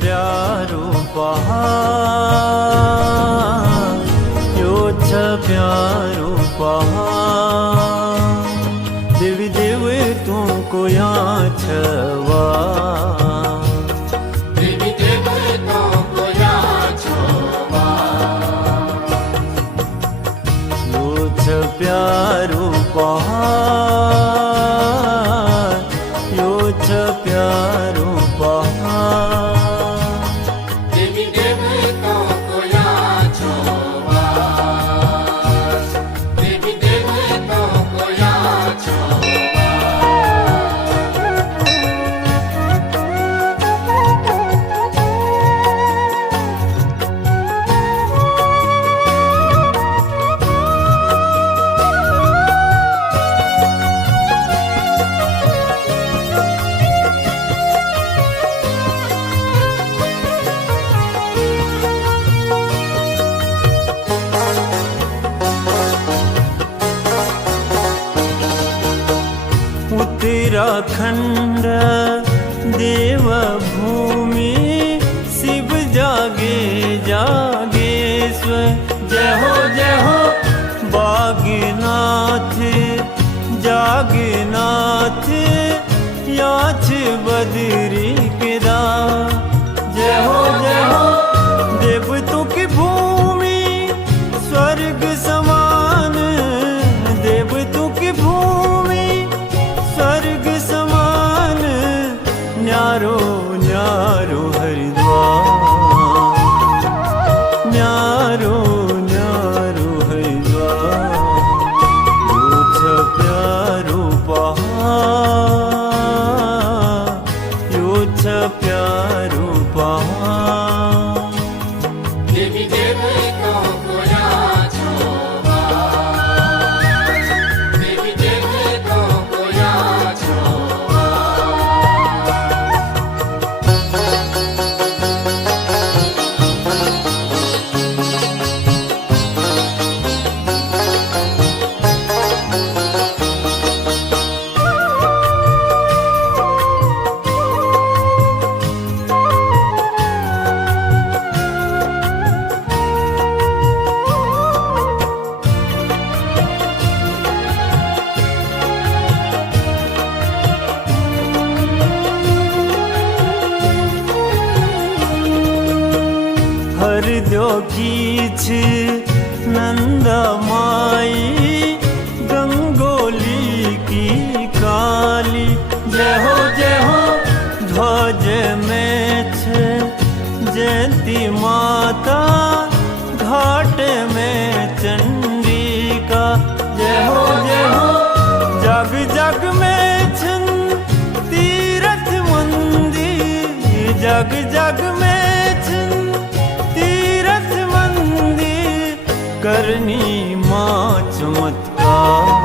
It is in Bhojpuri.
प्यारो पहाड़, यो छ प्यारो पहाड़, देवी देव तुमको यहाँ छवा, देवी देव तुमको यहाँ छवा, यो छ प्यारो पहाड़, यो छ प्यारो देवी देव तुमको यहाँ छवा, देवी देव तुमको यहाँ छवा। उत्तराखंड देवभूमि, शिव जागे जागेश्वर, जय हो बागनाथ जागनाथ, याच बद्री केदार, जय हो देवतों की भूमि स्वर्ग समान, देवतों की भूमि स्वर्ग समान, न्यारो न्यारो हरिद्वार, न्यारो न्यारो हरिद्वार, यो छ प्यारो पहाड़, यो छ प्यारो पहाड़, देवी देव तुमको यहाँ छवा, देवी देव तुमको यहाँ छवा। हरद्यो कीछ नंदा माई, गंगोली की काली, जय हो ध्वज में छे जयंती माता, घाट में चंडिका, जय हो जग जग में छन तीरथ मंदिर, जग जग में छन तीरथ मंदिर, करनी माँ चमत्कार।